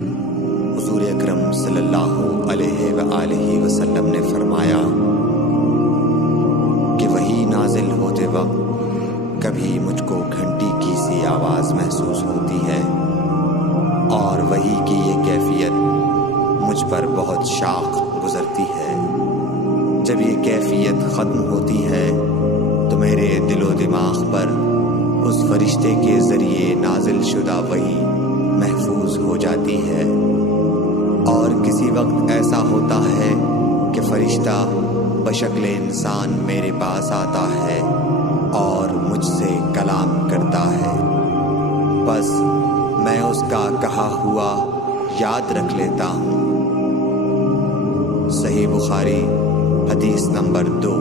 حضور اکرم صلی اللہ علیہ وآلہ وسلم نے فرمایا کہ وحی نازل ہوتے وقت کبھی مجھ کو گھنٹی کی سی آواز محسوس ہوتی ہے، اور وحی کی یہ کیفیت مجھ پر بہت شاق گزرتی ہے۔ جب یہ کیفیت ختم ہوتی ہے تو میرے دل و دماغ پر اس فرشتے کے ذریعے نازل شدہ وحی محفوظ ہو جاتی ہے، اور کسی وقت ایسا ہوتا ہے کہ فرشتہ بشکل انسان میرے پاس آتا ہے اور مجھ سے کلام کرتا ہے، بس میں اس کا کہا ہوا یاد رکھ لیتا ہوں۔ صحیح بخاری حدیث نمبر 2۔